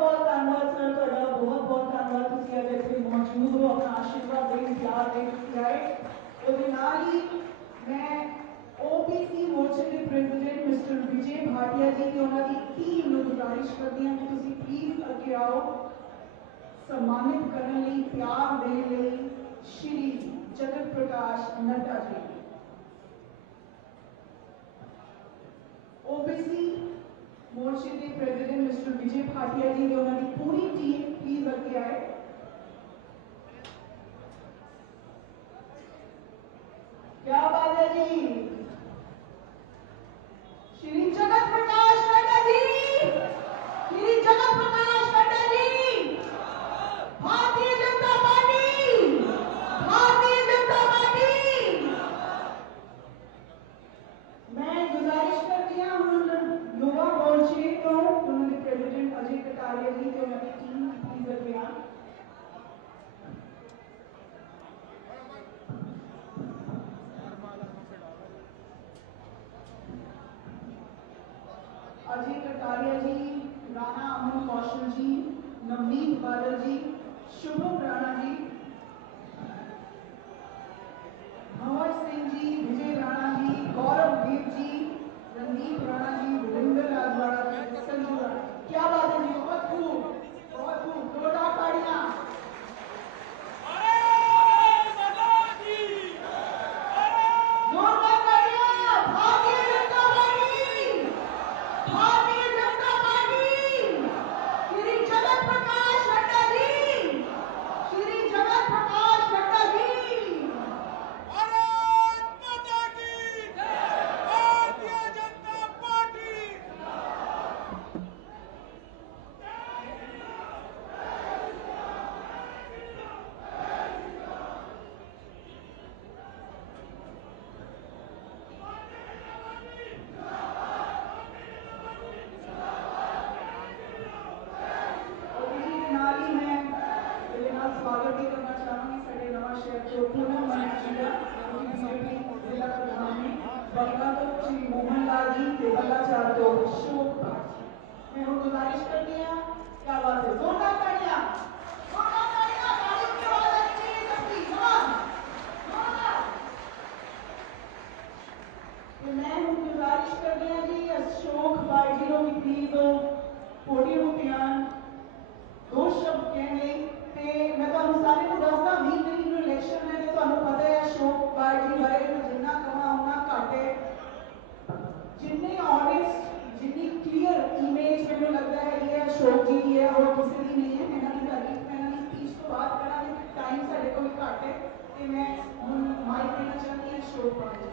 बहुत धन्यवाद सर ਤੁਹਾਡਾ बहुत बहुत धन्यवाद ਤੁਸੀਂ ਅੱਜ ਇੱਥੇ ਮੌਜੂਦ ਹੋ ਆਪਣਾ ਆਸ਼ੀਰਵਾਦ ਦੇਣ ਪਿਆਰ ਦੇਣ ਤੁਸੀਂ ਆਏ ਉਹਦੇ ਨਾਲ ਹੀ ਮੈਂ ओबीसी मोर्चे के प्रेसिडेंट मिस्टर विजय भाटिया जी की उन्होंने टीम ਨੂੰ ਗੁਜ਼ਾਰਿਸ਼ ਕਰਦੀ ਹਾਂ ਕਿ ਤੁਸੀਂ ਪਲੀਜ਼ ਅੱਗੇ ਆਓ सम्मानित करने ਲਈ प्यार देने ਲਈ श्री जगत प्रकाश नड्डा जी ओबीसी मोर्चे के प्रेसिडेंट मिस्टर विजय भाटिया जी की उन्होंने पूरी टीम प्लीज ਅੱਗੇ आए क्या बात है जी श्री जगत प्रकाश नड्डा जी श्री जगत प्रकाश नड्डा जी भारतीय जनता पार्टी भारतीय जनता पार्टी मैं गुजारिश करती हूं युवा मोर्चे को उन्होंने प्रेसिडेंट अजय कटारिया जी जो मेरी टीम प्लीज करके आ अजय कटारिया जी राणा अमन कौशल जी नवनीत बादल जी शुभम राणा जी भंवर सिंह जी विजय राणा जी गौरव देव जी रणदीप राणा जी विरेंद्र राजवाड़ा जी संजू राणा क्या बात है जी बहुत खूब जोरदार ताड़ियां स्वागत भी करना चाहूंगी साढ़े नवा शहर के पूनम मलिक जी का बीजेपी जिला प्रधान ने बंगला तो श्री मोहन लाल जी के बल्लाचार तो अशोक मैं वो गुजारिश करती हूँ क्या बात है जोरदार तालियां तालियों की आवाज आनी चाहिए सबकी जोरदार तो मैं वो गुजारिश करती हूँ जी अशोक भाई जी को प्लीज पोडियम बयान दो शब्द कहने मैं ਤੁਹਾਨੂੰ ਸਾਰੇ ਨੂੰ ਦੱਸਦਾ 20 ਤਰੀਕ ਨੂੰ ਇਲੈਕਸ਼ਨ ਹੈ ਤੇ ਤੁਹਾਨੂੰ ਪਤਾ ਹੈ ਅਸ਼ੋਕ ਪਾਰਟੀ ਬਾਰੇ ਮੈਂ ਜਿੰਨਾ ਕਹਾਂ ਉਹਨਾਂ ਘੱਟ ਹੈ ਜਿੰਨੇ ऑनेस्ट जितनी क्लियर इमेज ਮੈਨੂੰ ਲੱਗਦਾ ਹੈ ਇਹ ਅਸ਼ੋਕ ਜੀ ਦੀ ਹੈ और ਕਿਸੇ ਦੀ ਨਹੀਂ ਹੈ ਇਹਨਾਂ ਦੀ ਤਾਰੀਫ ਮੈਂ ਇਹਨਾਂ ਦੀ ਸਪੀਚ ਤੋਂ ਬਾਅਦ ਕਰਾਂਗੇ ਟਾਈਮ ਸਾਡੇ ਕੋਲ ਘੱਟ ਹੈ ਤੇ ਮੈਂ ਹੁਣ ਮਾਈਕ ਦੇਣਾ ਚਾਹੁੰਦੀ ਹਾਂ ਅਸ਼ੋਕ ਪਾਰਟੀ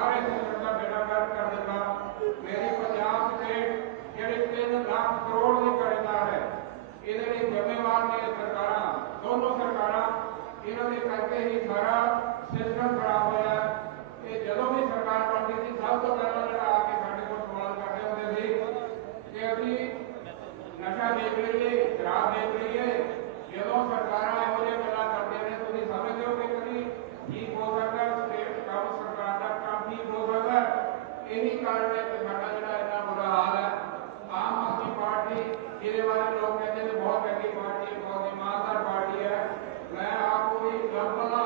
सारे सिस्टम का बेड़ा गर्क कर दिता। मेरी पंजाब स्टेट जी 3 लाख करोड़ की खरीदार है, ये जिम्मेवार ने सरकार, दोनों सरकार इन्होंने करके ही सारा सिस्टम खराब होया। ये जो भी सरकार बनती थी सब तो पहला जो आके साढ़े को सवाल करते होंगे थे कि अभी नशा देख लीए, शराब देख लीए, जो सरकार यहो जी गल्लां करदियां ने, तुसीं समझदे हो कि कभी ठीक हो सकता स्टेट काम सरकार का काम ठीक हो सकता। यही कारण है कि साडा जिहड़ा इन्ना बुरा हाल है। आम आदमी पार्टी जिहदे बारे लोग कहते हैं बहुत चंगी पार्टी है, बहुत ईमानदार पार्टी है, मैं आपको भी लभला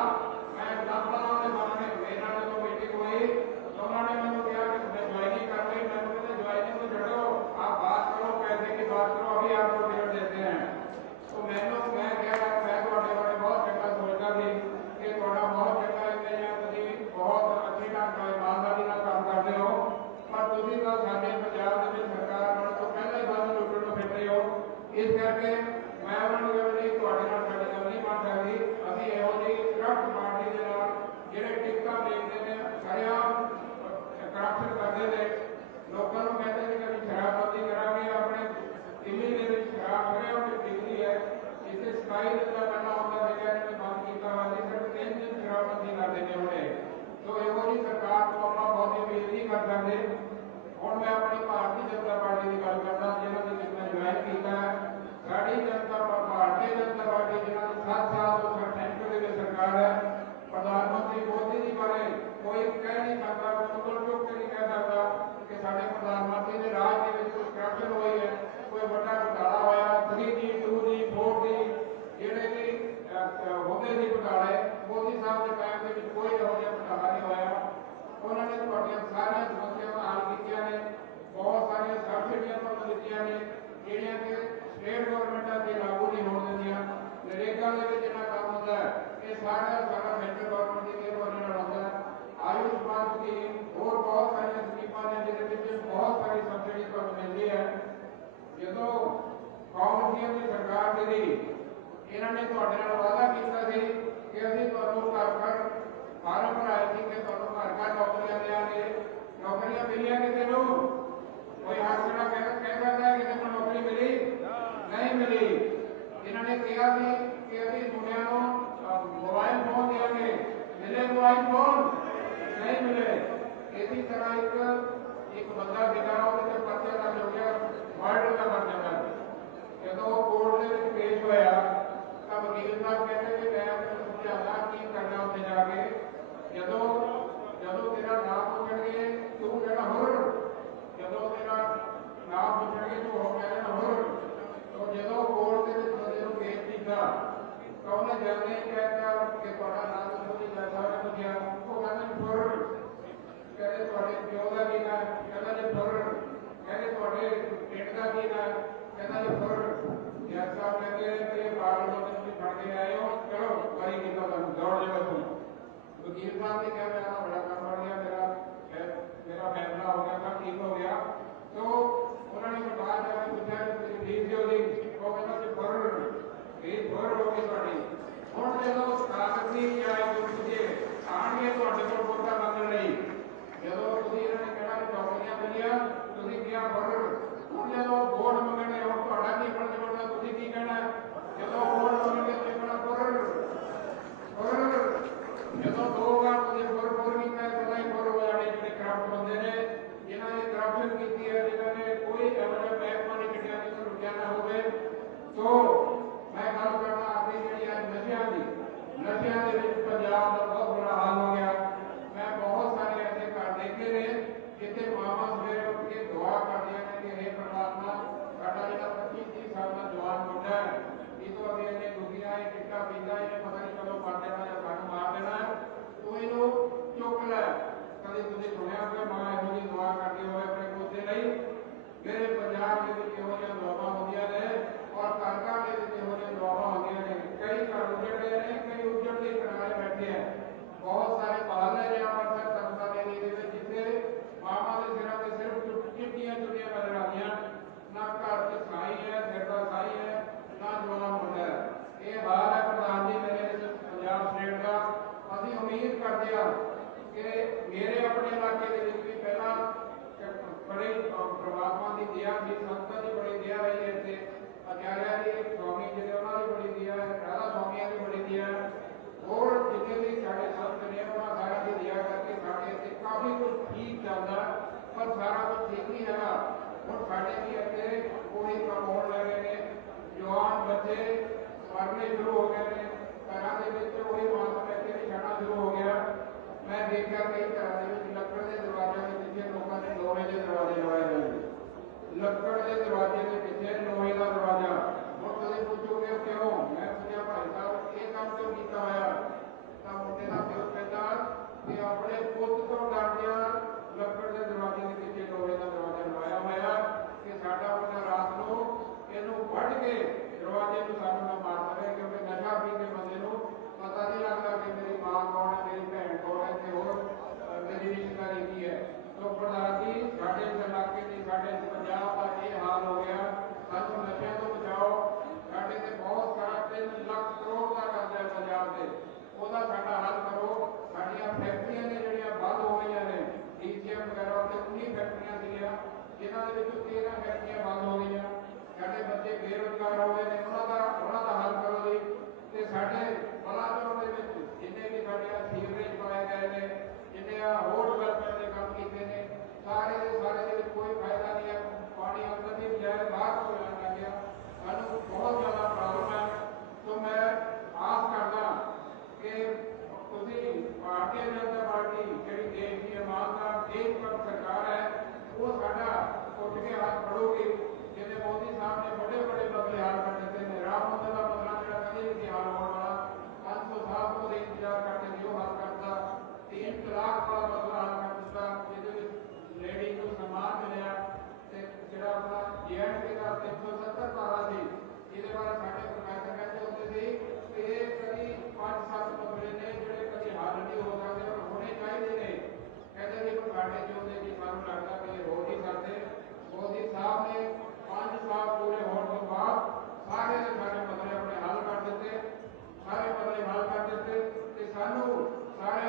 के सामने मेरा जो मीटिंग हुई तो उन्होंने मैंने कहा कि मैं ज्वाइनिंग कर ली। मैंने कहते ज्वाइनिंग को छोड़ो, आप बात करो, पैसे की बात करो, अभी आपको टिकट देते हैं। तो मैंने मैं कह मैं थोड़े बारे बहुत चंगा सोचता थी कि थोड़ा बहुत चंगा इतने तुम बहुत अच्छी ढंग से ईमानदारी का काम करते हो, पर तुम तो साढ़े पंजाब के सरकार बनने तो पहले ही बंद लुटन को फिर रहे हो। इस करके मैं उन्होंने कहा जी थोड़े साड़ी गल नहीं बन सकती, अभी यहो जी करप्ट पार्टी के जोड़े टिकटा देखते हैं सरेआम करप्शन करते हैं, लोगों को कहते हैं कि अभी शराबबंदी करा अपने दिल्ली के शराब करें उन्हें डिग्री है इसे 27 दिन का पहला होता है बंद किया हुआ सिर्फ 3 दिन शराबबंदी कर देते उन्हें। तो यहो जी सरकार को आप बहुत उम्मीद नहीं कर सकते। और मैं अपनी भारतीय जनता पार्टी की गल करता जिन्होंने जिसने ज्वाइन किया है, साड़ी जनता भारतीय जनता पार्टी जिन्होंने 7 साल तो सेंटर की सरकार है, प्रधानमंत्री मोदी जी बारे कोई कह नहीं सकता, उंगल चुक के नहीं कह सकता कि साढ़े प्रधानमंत्री के राज के कुछ करप्शन हुई है, कोई बड़ा घोटाला होया 3G 2G 4G जेडे भी होंगे सी घोटाले मोदी साहब के टाइम के कोई यहो जिहा घोटाला नहीं होया। उन्होंने थोड़िया सारिया समस्यावां हल कीतियां ने, बहुत सारिया सबसिडियां तुहानूं दित्तियां ने जिहड़ियां कि स्टेट गवर्नमेंटां ते लागू नहीं होण दिंदियां। नरेगा दे विच जिहड़ा काम हुंदा है ये सारा सेंट्रल गवर्नमेंट की मेहरबानी नाल हुंदा है। आयुष्मान स्कीम और बहुत सारिया स्कीमां ने जिहदे विच बहुत सारी सबसिडी तुहानूं मिलदी है। जदों कांग्रेसियों की सरकार सी इन्होंने तुहाडे नाल वादा कीता सी कि असीं तुहानूं घर फार्म भराए थे कि तुहानूं घर नौकरियां देंगे, नौकरियां मिलियां किसी को? कोई हाथ खड़ा कह सकता है किसी को नौकरी मिली? नहीं मिली। इन्होंने कहा कि अभी मुंडिया को मोबाइल फोन देंगे, मिले मोबाइल फोन? नहीं मिले। इसी तरह एक बंदा सीगा वो पर्चा दर्ज हो गया, मर्डर का पर्चा दर्ज। जो कोर्ट के पेश होया तो वकील साहब कहते कि मैं समझाना की करना उत्थे जाके जो तेरा नाम पूछे तू कहना हुर, जो तेरा नाम पूछे तू हो कहना हुर। तो जो कोर्ट के बंदे पेश किया तो उन्हें जल्दी कहता कि थोड़ा नाम पूछो जज साहब ने पूछा वो कहते फुर, कहते थोड़े प्यो का की ना, कहता जी फुर, कहते थोड़े पिंड का की ना, कहता जी फुर। जज साहब कहते ये पार्लियामेंट में फड़ के आए हो, चलो बरी किया दौड़ जाओ तुम। वकील साहब ने कहा मेरा बड़ा काम बढ़ गया, मेरा फैसला हो गया, सब ठीक हो गया। तो उन्होंने बाद जाके पूछा कि फीस जो दी वो कहना कि फीस फुर हो गई थोड़ी। हम जो कागजी या दूसरे आने थोड़े को वोटा मंगण लई जो इन्होंने कहना कि नौकरियां मिलियां तुसीं किया फुर। हम जो वोट मंगने हम तुहाडा की दया थी, संतां की बड़ी दया रही है इत्थे, आचार्य जी स्वामी जी ने उन्होंने बड़ी दया है, राधा स्वामियों की बड़ी दया है, और जितने भी साढ़े संत ने उन्होंने सारा की दया करके साढ़े इत्थे काफ़ी कुछ ठीक चलता, पर सारा कुछ ठीक नहीं है। हुण साढ़े भी इत्थे ਉਹੀ ਕੰਮ ਹੋਣ ਲੱਗੇ ਨੇ, जवान बच्चे मरने शुरू हो गए हैं, घरों के ਵਿੱਚ ਉਹੀ मौसम ਇੱਥੇ भी छाना शुरू हो गया। मैं देखा कई घरों के ਵਿੱਚ ਲੱਕੜ ਦੇ ਦਰਵਾਜ਼ਿਆਂ ਦੇ ਪਿੱਛੇ ਲੋਕਾਂ ਨੇ ਲੋਹੇ ਦੇ ਦਰਵਾਜ਼ੇ ਲਵਾਏ ਹੋਏ ਨੇ, ਲੱਕੜ ਦੇ ਦਰਵਾਜ਼ੇ ਦੇ ਪਿੱਛੇ ਲੋਹੇ ਦਾ ਦਰਵਾਜ਼ਾ। ਹੁਣ ਤੁਸੀਂ ਪੁੱਛੋਗੇ ਕਿਉਂ, मैं ਪੁੱਛਿਆ ਭਾਈ ਸਾਹਿਬ ਇਹ ਕੰਮ ਕਿਉਂ ਕੀਤਾ ਹੋਇਆ, ਤਾਂ ਮੁੰਡੇ ਦਾ ਪਿਓ ਕਹਿੰਦਾ ਕਿ ਆਪਣੇ ਪੁੱਤ ਤੋਂ ਡਰਦਿਆਂ ਲੱਕੜ ਦੇ ਦਰਵਾਜ਼ੇ ਦੇ ਪਿੱਛੇ ਲੋਹੇ ਦਾ ਦਰਵਾਜ਼ਾ ਲਵਾਇਆ ਹੋਇਆ ਕਿ ਸਾਡਾ ਮੁੰਡਾ ਰਾਤ ਨੂੰ ਇਹਨੂੰ ਵੱਢ ਕੇ ਦਰਵਾਜ਼ੇ ਨੂੰ ਸਾਨੂੰ ਨਾ ਮਾਰ ਸਕੇ, क्योंकि नशा पी के बंदे को पता नहीं लगता कि मेरी माँ कौन है, मेरी भैन कौन है, कि और मेरी रिश्तेदारी की है। तो प्रधान जी साढ़े इस इलाके की साढ़े पंजाब का ये हाल हो गया, सानू नशे तो बचाओ, साढ़े से बहुत सारा 3 लाख करोड़ का कर्जा है पंजाब से, ਉਹਦਾ ਸਾਡਾ हल करो। साड़ियाँ फैक्ट्रियां ने ਜਿਹੜੀਆਂ बंद हो गई ने, DCM वगैरह उत्ते 19 फैक्ट्रियां सीगियां, जिन्हां दे विचों 13 फैक्ट्रियां बंद हो गई, साढ़े बच्चे बेरोजगार हो गए हैं, उन्हों का हल करो जी। तो साढ़े बलाचौर के जिन्हें भी साढ़े सीवरेज पाए गए हैं, जिन्हें होर डेवलपमेंट के काम किए हैं, सारे के सारे के कोई फायदा नहीं है, पानी अंदर की बजाय बाहर को जाने लग गया, सानू बहुत ज़्यादा प्रॉब्लम है। तो मैं आस करदा कि तुसीं भारतीय जनता पार्टी जी देश की ईमानदार देशभक्त सरकार है, वो साडा उठ के हाथ बढ़ोगी। जिन्हें मोदी साहब ने बड़े बड़े मसले हल कर देते हैं, राम मंदिर का मसला जो कभी नहीं हल होने वाला, 500 साल को इंतजार करते थे वो हल करता, 3 तलाक वाला मसला हल कर दिता, जिस लेडी को सम्मान मिलया, जो अपना JNK का 370 धारा थी, जिसे बारे साढ़े प्रोफैसर कहते होते थे कि ये कभी 5-7 मसले ने जोड़े कभी हल नहीं हो सकते और होने चाहिए ने, कहते थे पर साढ़े जो होते कि सानू लगता कि हो नहीं सकते। मोदी साहब ने 5 साल पूरे होने के बाद सारे के सारे मसले अपने हल कर देते, सारे मसले हल कर देते, तो सानू सारे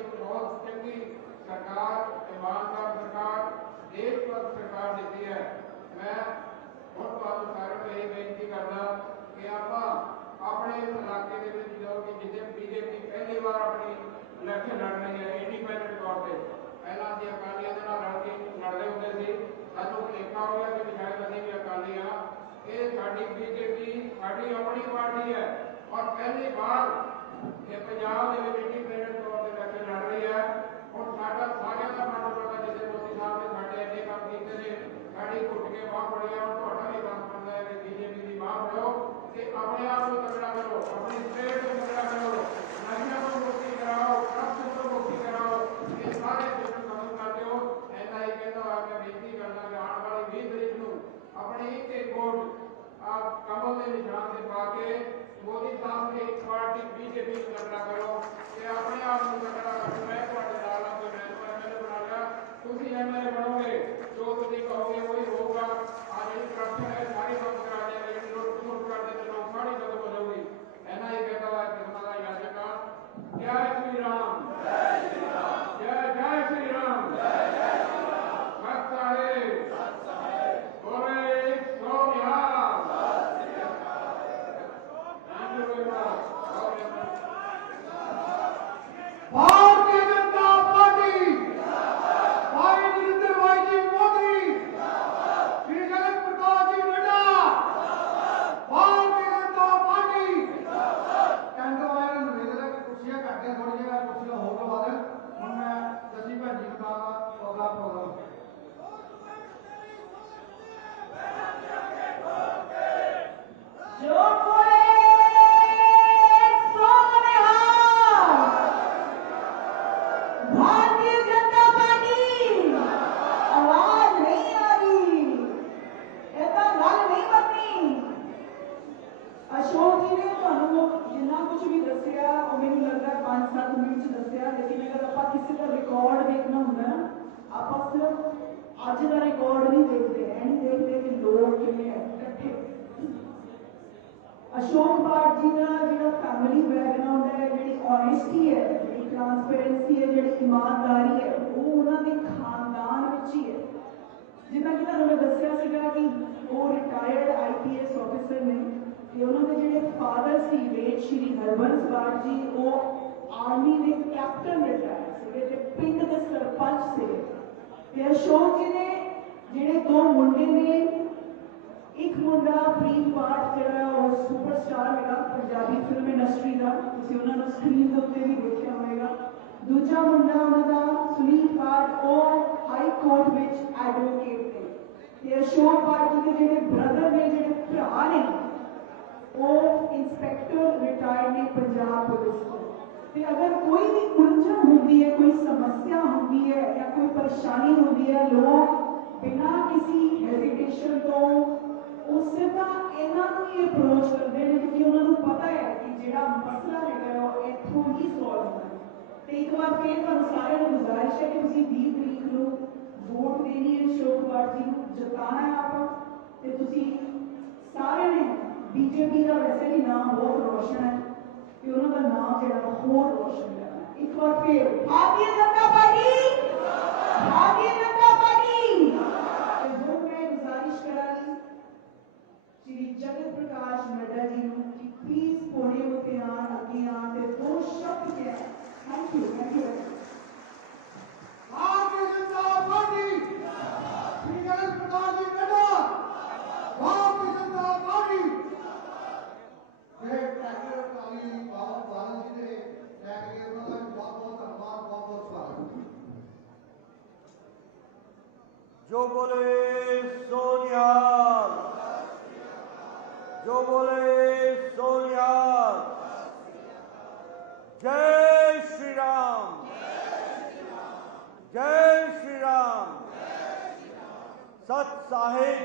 एक बहुत चंगी सरकार, ईमानदार सरकार, देशभक्त सरकार दी है। मैं हम तुहानू सारे को यही बेनती करदा कि आप अपने इस इलाके के जो कि जिसे BJP पहली बार अपनी इलेक्शन लड़ रही है इंडिपेंडेंट तौर पर, पहला अभी अकालियों के नाल रल के लड़ रहे होंगे सी, सानू भुलेखा हो गया कि शायद अभी भी अकाली हाँ, ये साडी BJP साडी अपनी पार्टी है और पहली बार ये पंजाब के इंडिपेंडेंट तौर पर इलेक्शन लड़ रही है। और साडा सारिਆਂ ਦਾ मन होगा जिसे मोदी साहब ने साडे इन्ने काम कीते ने, साडी घुट के बांह फड़ी और तुहाडा भी काम बनता है कि BJP की बांह फड़ो कि अपने आप को तगड़ा करो, अपनी स्टेट को तगड़ा करो, नशा को मुक्ति कराओ, करप्शन को मुक्ति कराओ, ये सारे काम करते हो। ऐसा ही कहता हुआ मैं बेनती करना कि आने वाली 20 तारीख को अपने एक वोट आप कमल के निशान से पाके मोदी साहब की एक पार्टी BJP को तगड़ा करो कि अपने आप को तगड़ा करो। मैं तुहाडे नाल हां, कोई मैं MLA बना लिया, तुसीं MLA बनोगे, जो तुसीं कहोगे वही होगा। आज ये करप्शन है सारी बंद करा देंगे, ये लुट कर देते लोग, सारी खत्म हो जाएगी। ऐसा ही कहता हुआ हमारा याचिका जय श्री राम, जय श्री राम, जय जय श्री राम, जय जय श्री राम, सत साहिब बोले सो निहाल। भारतीय जनता पार्टी, भाई नरेंद्र भाई जी मोदी, श्री जगत प्रकाश जी नड्डा, भारतीय जनता पार्टी। कहते हुए निवेदन है कि कुर्सियां करते हैं, थोड़ी जगह कुर्सियां हो के बाद हम मैं जसी भैन जी का अगला प्रोग्राम जो बोले सो निहाल। भारतीय जनता पार्टी आवाज नहीं आ रही, ऐसा गल नहीं बननी। अशोक जी ने तुहानू जिन्ना कुछ भी दसिया वो मैनू लगता है 5-7 मिनट च दसिया, लेकिन अगर आप किसी का रिकॉर्ड देखना होंगे ना, आप सिर्फ अज का रिकॉर्ड नहीं देखते, है नहीं देखते कि लोग कितने इकट्ठे। अशोक भाट जी का जो फैमिली बैकग्राउंड है, जी ऑनेस्टी है, जी ट्रांसपेरेंसी है, जी ईमानदारी है, वो उन्होंने खानदान में ही है। जितना कि मैं दसिया फादर सी वेट श्री हरबंस बाठ जी वो आर्मी के कैप्टन रिटायर से पिंड के सरपंच से ते अशोक जी ने जेडे दो मुंडे ने एक मुंडा प्रीत पाठ जरा वो सुपरस्टार है पंजाबी फिल्म इंडस्ट्री का तुसी उन्होंने स्क्रीन के उत्ते भी देखा होगा दूजा मुंडा उन्होंने सुनील पाठ वो हाई कोर्ट में एडवोकेट ने ते अशोक पाठ जी के जेडे ब्रदर ने जेडे भरा ने वो इंस्पेक्टर रिटायर्ड ने पंजाब पुलिस को ते अगर कोई भी उलझन होती है कोई समस्या होती है या कोई परेशानी होती है लोग बिना किसी हेजिटेशन तो उससे इन्हों ही अप्रोच करते हैं क्योंकि उन्होंने पता है कि जो मसला है वो इतों ही सॉल्व होना है। एक बार फिर तुहानू सारिਆਂ ਨੂੰ गुजारिश है कि तुसीं 20 तरीक ਨੂੰ वोट देनी है अशोक पाठ जी को जिताना है आप ते तुसीं सारे ने बीजेपी का वैसे भी नाम बहुत रोशन है कि उन्होंने नाम जो होर रोशन करना है। एक बार फिर भारतीय जनता पार्टी जो मैं गुजारिश करांगी श्री जगत प्रकाश नड्डा जी को कि प्लीज पोडियम उत्ते आन अगे आन ते दो शब्द कह। Thank you Bharatiya Janata party Shri Jagat Prakash ji Nadda Bharatiya Janata party ये टैक्टर काली बाबा बालन जी ने टैग के उन्होंने बहुत बहुत धन्यवाद बहुत बहुत स्वागत। जो बोले सोनिहाल, जो बोले सोनिहाल, जय श्री राम, जय श्री राम, सत साहिब,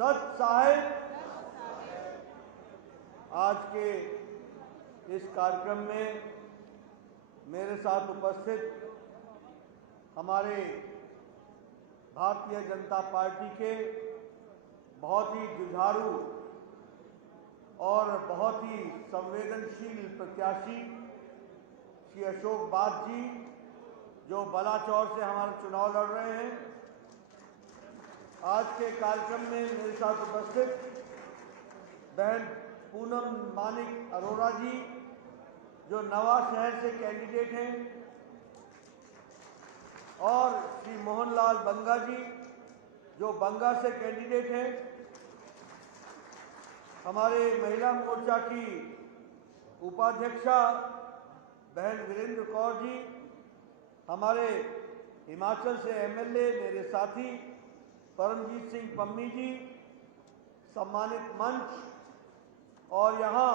सत साहिब। आज के इस कार्यक्रम में मेरे साथ उपस्थित हमारे भारतीय जनता पार्टी के बहुत ही जुझारू और बहुत ही संवेदनशील प्रत्याशी श्री अशोक बाठ जी जो बलाचौर से हमारा चुनाव लड़ रहे हैं। आज के कार्यक्रम में मेरे साथ उपस्थित बहन पूनम मानिक अरोड़ा जी जो नवा शहर से कैंडिडेट हैं और श्री मोहनलाल बंगा जी जो बंगा से कैंडिडेट हैं। हमारे महिला मोर्चा की उपाध्यक्षा बहन वीरेंद्र कौर जी, हमारे हिमाचल से एमएलए मेरे साथी परमजीत सिंह पम्मी जी, सम्मानित मंच और यहाँ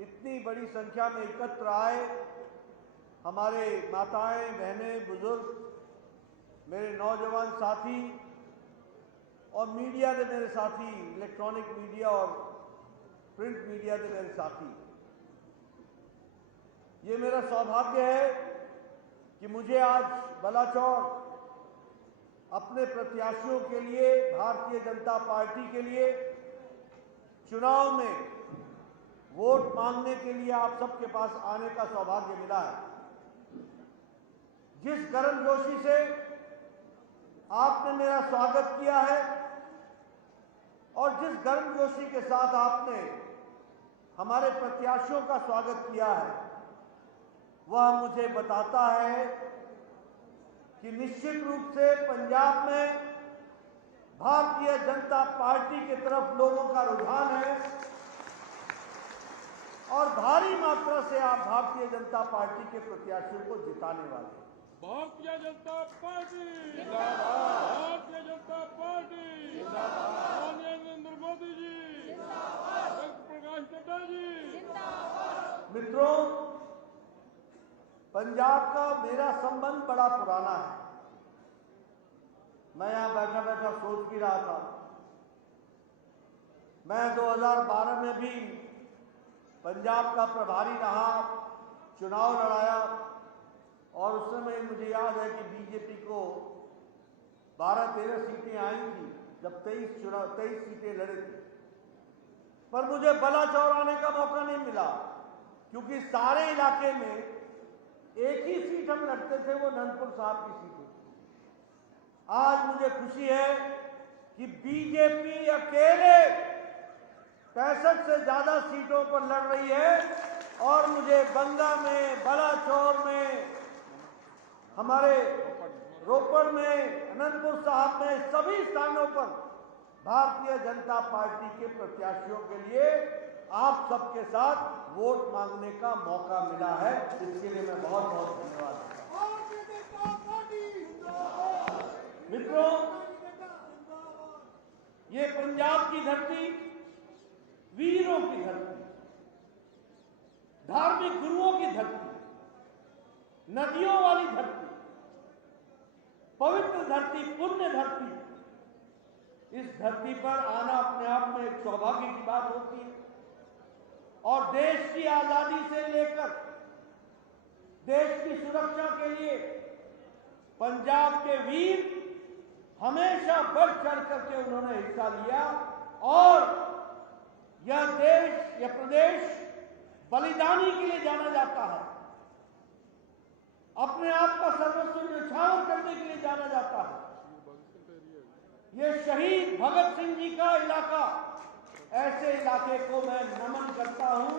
इतनी बड़ी संख्या में एकत्र आए हमारे माताएं बहनें बुजुर्ग, मेरे नौजवान साथी और मीडिया के मेरे साथी, इलेक्ट्रॉनिक मीडिया और प्रिंट मीडिया के मेरे साथी। ये मेरा सौभाग्य है कि मुझे आज बलाचौर अपने प्रत्याशियों के लिए, भारतीय जनता पार्टी के लिए चुनाव में वोट मांगने के लिए आप सबके पास आने का सौभाग्य मिला है। जिस गर्मजोशी से आपने मेरा स्वागत किया है और जिस गर्मजोशी के साथ आपने हमारे प्रत्याशियों का स्वागत किया है, वह मुझे बताता है कि निश्चित रूप से पंजाब में भारतीय जनता पार्टी की तरफ लोगों का रुझान है और भारी मात्रा से आप भारतीय जनता पार्टी के प्रत्याशियों को जिताने वाले हैं। भारतीय जनता पार्टी जिंदाबाद, भारतीय जनता पार्टी जिंदाबाद, माननीय नरेंद्र मोदी जी जिंदाबाद, जगत प्रकाश नड्डा जी जिंदाबाद। मित्रों, पंजाब का मेरा संबंध बड़ा पुराना है। मैं यहां बैठा बैठा सोच भी रहा था, मैं 2012 में भी पंजाब का प्रभारी रहा, चुनाव लड़ाया और उस समय मुझे याद है कि बीजेपी को 12-13 सीटें आई थी जब 23 सीटें लड़े थे। पर मुझे बलाचौर आने का मौका नहीं मिला क्योंकि सारे इलाके में एक ही सीट हम लड़ते थे, वो नंदपुर साहब की सीट थी। आज मुझे खुशी है कि बीजेपी अकेले 65 से ज्यादा सीटों पर लड़ रही है और मुझे बंगा में, बलाचौर में, हमारे रोपड़ में, अनंतपुर साहब में, सभी स्थानों पर भारतीय जनता पार्टी के प्रत्याशियों के लिए आप सबके साथ वोट मांगने का मौका मिला है। इसके लिए मैं बहुत बहुत धन्यवाद देता हूं। मित्रों, ये पंजाब की धरती वीरों की धरती, धार्मिक गुरुओं की धरती, नदियों वाली धरती, पवित्र धरती, पुण्य धरती। इस धरती पर आना अपने आप में एक सौभाग्य की बात होती है और देश की आजादी से लेकर देश की सुरक्षा के लिए पंजाब के वीर हमेशा बढ़ चढ़ करके उन्होंने हिस्सा लिया और यह देश, यह प्रदेश बलिदानी के लिए जाना जाता है, अपने आप का सर्वस्व न्यौछावर करने के लिए जाना जाता है। ये शहीद भगत सिंह जी का इलाका, ऐसे इलाके को मैं नमन करता हूं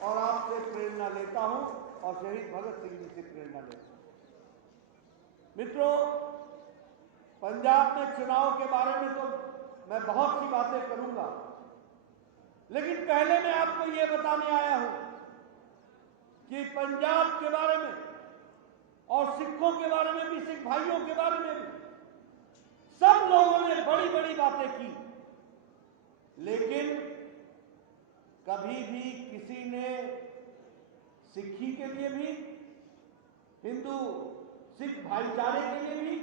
और आपसे प्रेरणा लेता हूं और शहीद भगत सिंह जी से प्रेरणा लेता हूं। मित्रों, पंजाब में चुनाव के बारे में तो मैं बहुत सी बातें करूंगा, लेकिन पहले मैं आपको ये बताने आया हूं कि पंजाब के बारे में और सिखों के बारे में भी, सिख भाइयों के बारे में भी सब लोगों ने बड़ी बड़ी बातें की, लेकिन कभी भी किसी ने सिक्खी के लिए भी, हिंदू सिख भाईचारे के लिए भी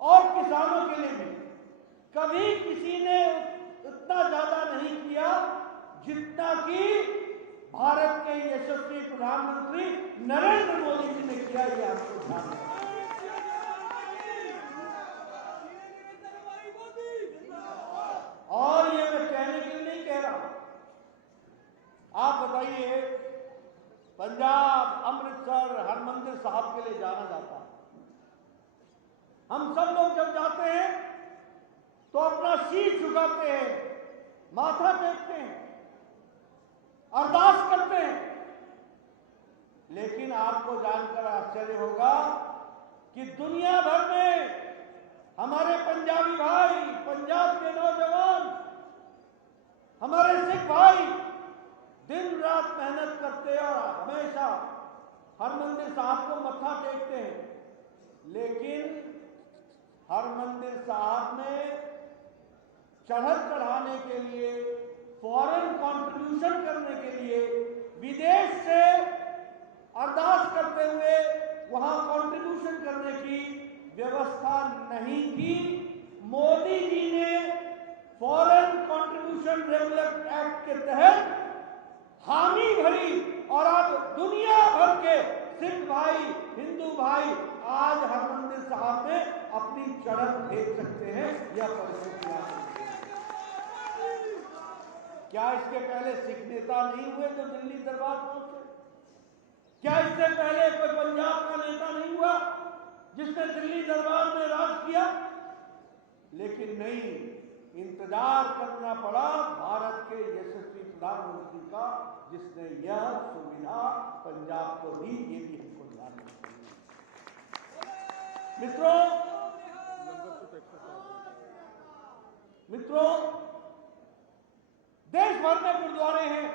और किसानों के लिए भी कभी किसी ने इतना ज्यादा नहीं किया जितना कि भारत के यशस्वी प्रधानमंत्री नरेंद्र मोदी जी ने किया। ये आपको ध्यान रखना। और ये मैं कहने के लिए नहीं कह रहा। आप बताइए, पंजाब, अमृतसर, हरमंदिर साहब के लिए जाना जाता है। हम सब लोग जब जाते हैं तो अपना शीश झुकाते हैं, माथा टेकते हैं, अरदास करते हैं, लेकिन आपको जानकर आश्चर्य होगा कि दुनिया भर में हमारे पंजाबी भाई, पंजाब के नौजवान, हमारे सिख भाई दिन रात मेहनत करते और हमेशा हरमंदिर साहब को मत्था टेकते हैं, लेकिन हरमंदिर साहब में चढ़त चढ़ाने के लिए, फॉरेन कंट्रीब्यूशन करने के लिए, विदेश से अरदास करते हुए वहां कंट्रीब्यूशन करने की व्यवस्था नहीं की। मोदी जी ने फॉरेन कंट्रीब्यूशन रेगुलेट एक्ट के तहत हामी भरी और अब दुनिया भर के सिख भाई, हिंदू भाई आज हरमंदिर साहब में अपनी चढ़त भेज सकते हैं। यह परिस्थितियां क्या इसके पहले सिख नेता नहीं हुए जो दिल्ली दरबार पहुंचे? क्या इससे पहले कोई पंजाब का नेता नहीं हुआ जिसने दिल्ली दरबार में राज किया? लेकिन नहीं, इंतजार करना पड़ा भारत के यशस्वी प्रधानमंत्री का, जिसने यह सुविधा पंजाब को दी। ये भी हमको ध्यान रखना चाहिए। मित्रों, देश भर में गुरुद्वारे हैं,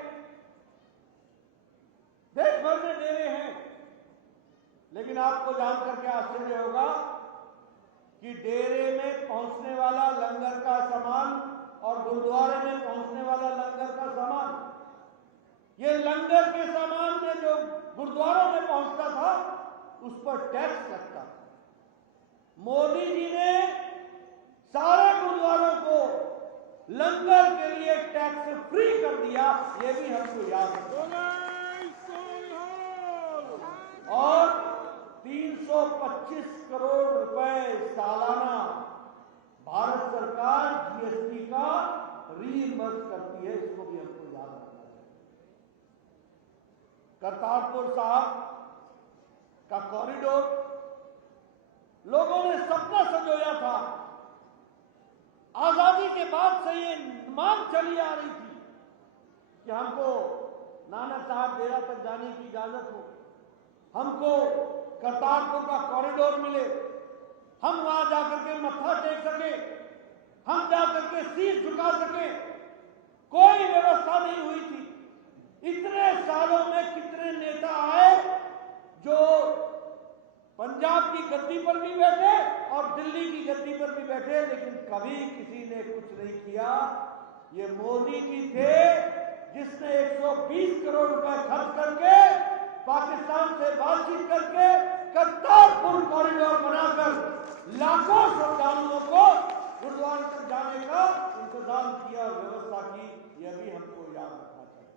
देश भर में डेरे हैं, लेकिन आपको जानकर के आश्चर्य होगा कि डेरे में पहुंचने वाला लंगर का सामान और गुरुद्वारे में पहुंचने वाला लंगर का सामान, ये लंगर के सामान में जो गुरुद्वारों में पहुंचता था उस पर टैक्स लगता था। मोदी जी ने सारे गुरुद्वारों को लंगर के लिए टैक्स फ्री कर दिया। ये भी हमको याद रखना। और 325 करोड़ रुपए सालाना भारत सरकार जीएसटी का रीइंबर्स करती है। इसको भी हमको याद रखना चाहिए। करतारपुर साहब का कॉरिडोर लोगों ने सपना संजोया था। आजादी के बाद से ये मांग चली आ रही थी कि हमको नानक साहब डेरा तक जाने की इजाजत हो, हमको करतारपुर का कॉरिडोर मिले, हम वहां जाकर के मत्था टेक सके, हम जाकर के शीश झुका सके, कोई व्यवस्था नहीं हुई थी। इतने सालों में कितने नेता आए जो पंजाब की गद्दी पर भी बैठे और दिल्ली की गद्दी पर भी बैठे, लेकिन कभी किसी ने कुछ नहीं किया। ये मोदी जी थे जिसने 120 करोड़ रुपए खर्च करके पाकिस्तान से बातचीत करके करतारपुर कॉरिडोर बनाकर लाखों श्रद्धालुओं को गुरुद्वारा तक जाने का इंतजाम किया और व्यवस्था की। यह भी हमको याद रखना चाहिए।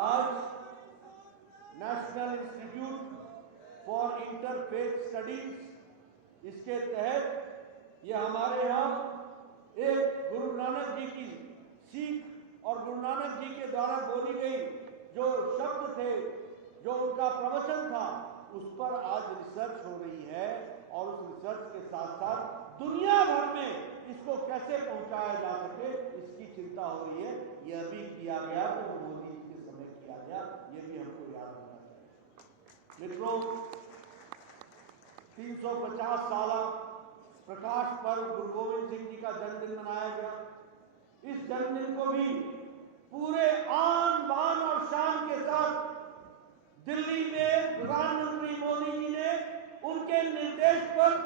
आज national institute for interfaith studies, इसके तहत ये हमारे यहाँ एक गुरु नानक जी की सीख और गुरु नानक जी के द्वारा बोली गई जो शब्द थे, जो उनका प्रवचन था, उस पर आज रिसर्च हो रही है और उस रिसर्च के साथ साथ दुनिया भर में इसको कैसे पहुंचाया जा सके इसकी चिंता हो रही है। यह भी किया गया तो मोदी जी के समय किया गया, यह भी हमको याद रखना चाहिए। मित्रों, 350 साल प्रकाश पर्व गुरु गोविंद सिंह जी का जन्मदिन मनाया गया। इस जन्मदिन को भी पूरे आन बान और शान के साथ दिल्ली में प्रधानमंत्री मोदी जी ने उनके निर्देश पर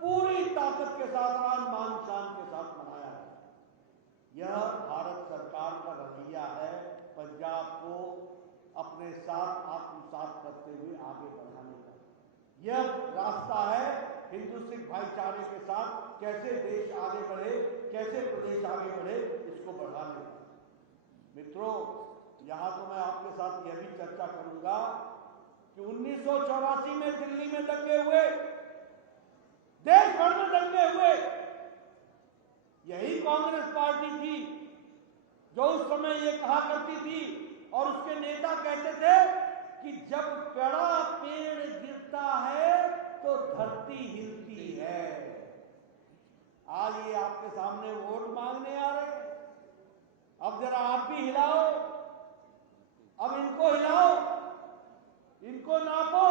पूरी ताकत के साथ आन बान शान के साथ मनाया है। यह भारत सरकार का रवैया है पंजाब को अपने साथ आत्मसात करते हुए आगे बढ़ाने का। यह रास्ता है हिंदू सिख भाईचारे के साथ कैसे देश आगे बढ़े, कैसे प्रदेश आगे बढ़े, इसको बढ़ाने का। मित्रों, यहां तो मैं आपके साथ यह भी चर्चा करूंगा कि 1984 में दिल्ली में दंगे हुए, देश भर में दंगे हुए, यही कांग्रेस पार्टी थी जो उस समय ये कहा करती थी और उसके नेता कहते थे कि जब बड़ा पेड़ गिरता है तो धरती हिलती है। आज ये आपके सामने वोट मांगने आ रहे हैं, अब जरा आप भी हिलाओ, अब इनको हिलाओ, इनको नापो।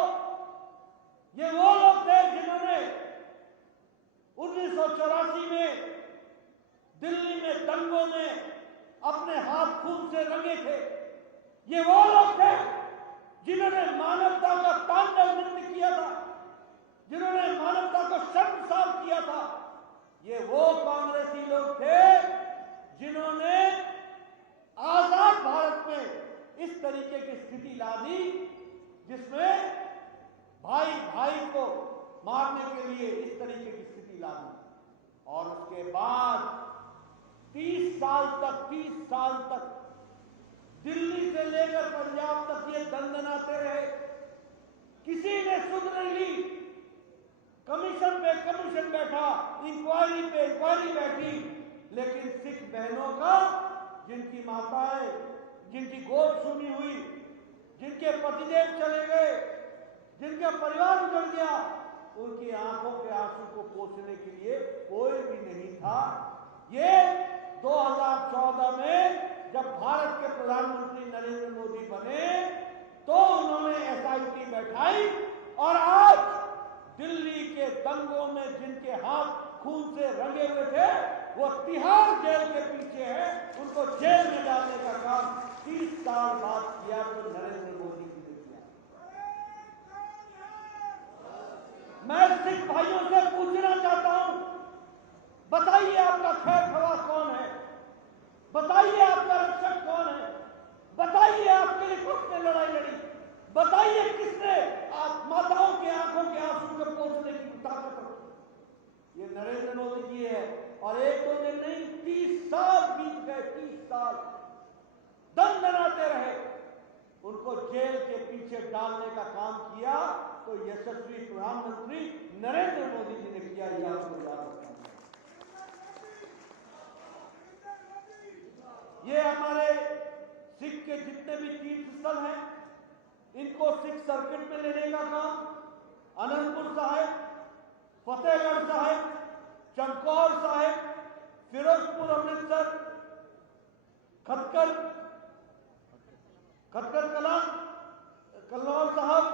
ये वो लोग थे जिन्होंने 1984 में दिल्ली में दंगों में अपने हाथ खून से रंगे थे। ये वो लोग थे जिन्होंने मानवता का तांडव नृत्य किया था, जिन्होंने मानवता को शर्मसार किया था। ये वो कांग्रेसी लोग थे जिन्होंने आजाद भारत में इस तरीके की स्थिति ला दी जिसमें भाई भाई को मारने के लिए इस तरीके की स्थिति ला दी। और उसके बाद 30 साल तक दिल्ली से लेकर पंजाब तक ये दंदनाते रहे, किसी ने सुध नहीं ली। कमीशन पे कमीशन बैठा, इंक्वायरी पे इंक्वायरी बैठी, लेकिन सिख बहनों का, जिनकी माताएं, जिनकी गोद सुनी हुई, जिनके पतिदेव चले गए, जिनका परिवार उजड़ गया, उनकी आंखों के आंसू को पोंछने के लिए कोई भी नहीं था। ये 2014 में जब भारत के प्रधानमंत्री नरेंद्र मोदी बने तो उन्होंने एसआईटी बैठाई और आज दिल्ली के दंगों में जिनके हाथ खून से रंगे हुए थे वो तिहाड़ जेल के पीछे है, उनको जेल में डालने का काम 30 साल बाद किया तो नरेंद्र मोदी जी ने किया। मैं सिख भाइयों से पूछना चाहता हूं, बताइए आपका खैर खवा कौन है, बताइए आपका रक्षक कौन है, बताइए आपके लिए किसने लड़ाई लड़ी, बताइए किसने आप माताओं के आंखों के आंसू को पोंछने की ताकत रखी। ये नरेंद्र मोदी जी है। और एक दो दिन नहीं, 30 साल बीत गए, 30 साल दंदनाते रहे, उनको जेल के पीछे डालने का काम किया तो यशस्वी प्रधानमंत्री नरेंद्र मोदी जी ने किया। यह आपको याद रखना। ये हमारे सिख के जितने भी तीर्थ स्थल हैं, इनको सिख सर्किट में लेने का काम आनंदपुर साहिब, फतेहगढ़ साहिब, चमकौर साहिब, फिरोजपुर अमृतसर, खटकर कला, कल्लौल साहब